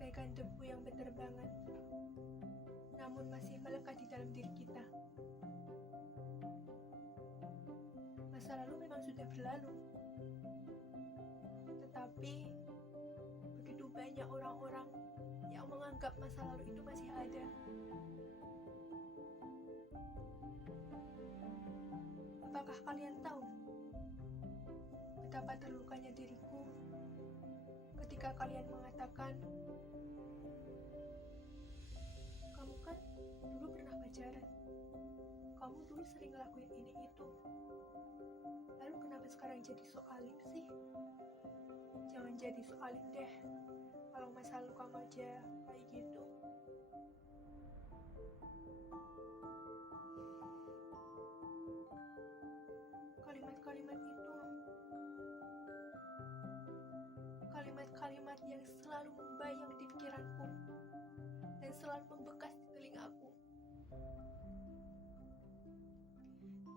bagaikan debu yang berterbangan, namun masih melekat di dalam diri kita. Masa lalu memang sudah berlalu, tetapi begitu banyak orang-orang yang menganggap masa lalu itu masih ada. Apakah kalian tahu betapa terlukanya diriku ketika kalian mengatakan, kamu kan dulu pernah pacaran, kamu dulu sering ngelakuin ini itu, lalu kenapa sekarang jadi so alim sih? Jangan jadi so alim deh, kalau masa lalu kamu aja kayak gitu. Kalimat-kalimat itu kalimat-kalimat yang selalu membayang di pikiranku dan selalu membekas di telingaku.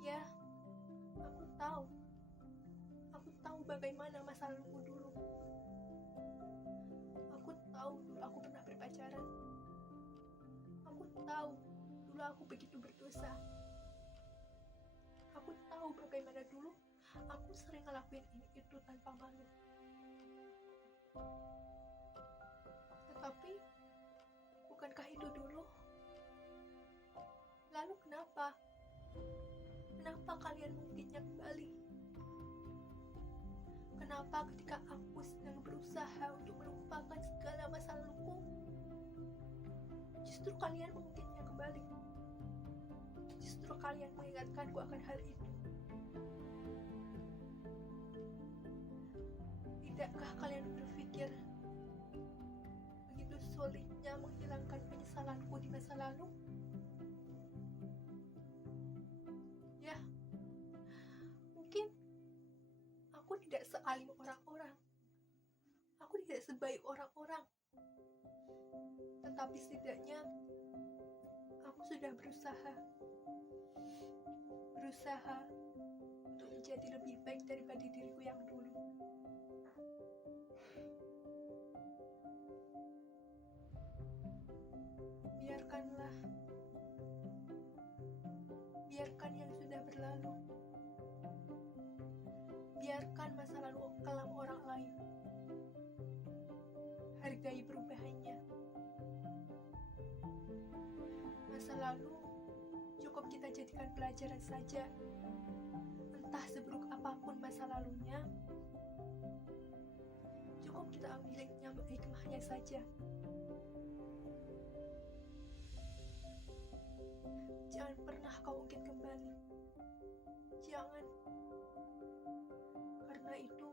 Ya, aku tahu bagaimana masa laluku dulu. Aku tahu dulu aku pernah berpacaran. Aku tahu dulu aku begitu berdosa. Aku tahu bagaimana dulu aku sering ngelakuin ini itu tanpa malu. Tetapi, bukankah itu dulu? Lalu kenapa? Kenapa kalian mengungkitnya kembali? Kenapa ketika aku sedang berusaha untuk melupakan segala masa laluku, justru kalian mengungkitnya kembali? Justru kalian mengingatkanku akan hal itu. Tidakkah kalian berpikir begitu sulitnya menghilangkan penyesalanku di masa lalu? Ya, mungkin aku tidak sealim orang-orang, aku tidak sebaik orang-orang, tetapi setidaknya aku sudah berusaha untuk menjadi lebih baik daripada diriku yang dulu. Biarkan yang sudah berlalu. Biarkan masa lalu kelam orang lain. Hargai perubahannya. Masa lalu cukup kita jadikan pelajaran saja. Entah seburuk apapun masa lalunya, cukup kita ambil hikmahnya saja. Jangan pernah kau ungkit kembali. Jangan. Karena itu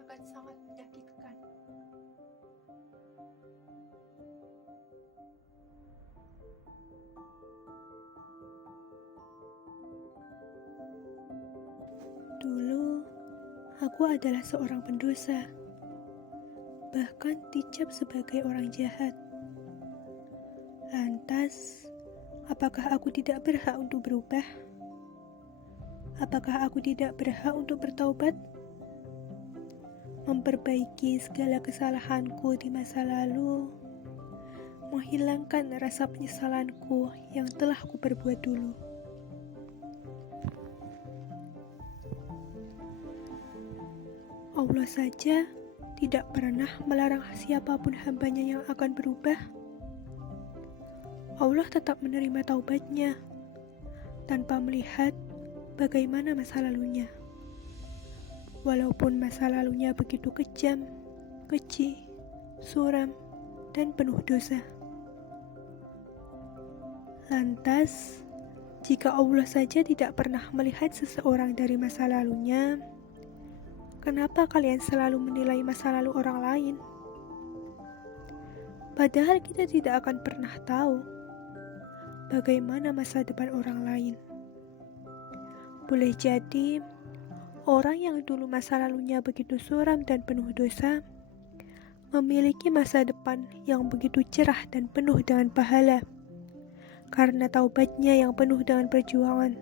akan sangat menyakitkan. Dulu, aku adalah seorang pendosa, bahkan dicap sebagai orang jahat. Lantas, apakah aku tidak berhak untuk berubah? Apakah aku tidak berhak untuk bertaubat? Memperbaiki segala kesalahanku di masa lalu, menghilangkan rasa penyesalanku yang telah kuperbuat dulu. Allah saja tidak pernah melarang siapapun hambanya yang akan berubah. Allah tetap menerima taubatnya tanpa melihat bagaimana masa lalunya. Walaupun masa lalunya begitu kejam, keji, suram, dan penuh dosa. Lantas, jika Allah saja tidak pernah melihat seseorang dari masa lalunya, kenapa kalian selalu menilai masa lalu orang lain? Padahal kita tidak akan pernah tahu bagaimana masa depan orang lain. Boleh jadi, orang yang dulu masa lalunya begitu suram dan penuh dosa, memiliki masa depan yang begitu cerah dan penuh dengan pahala, karena taubatnya yang penuh dengan perjuangan.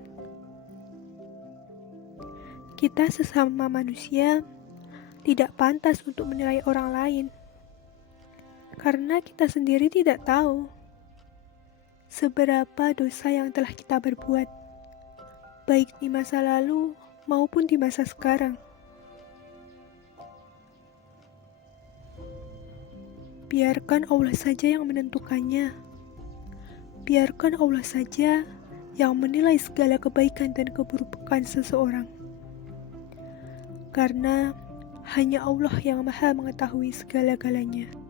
Kita sesama manusia tidak pantas untuk menilai orang lain. Karena kita sendiri tidak tahu seberapa dosa yang telah kita berbuat, baik di masa lalu maupun di masa sekarang. Biarkan Allah saja yang menentukannya. Biarkan Allah saja yang menilai segala kebaikan dan keburukan seseorang. Karena hanya Allah yang Maha mengetahui segala-galanya.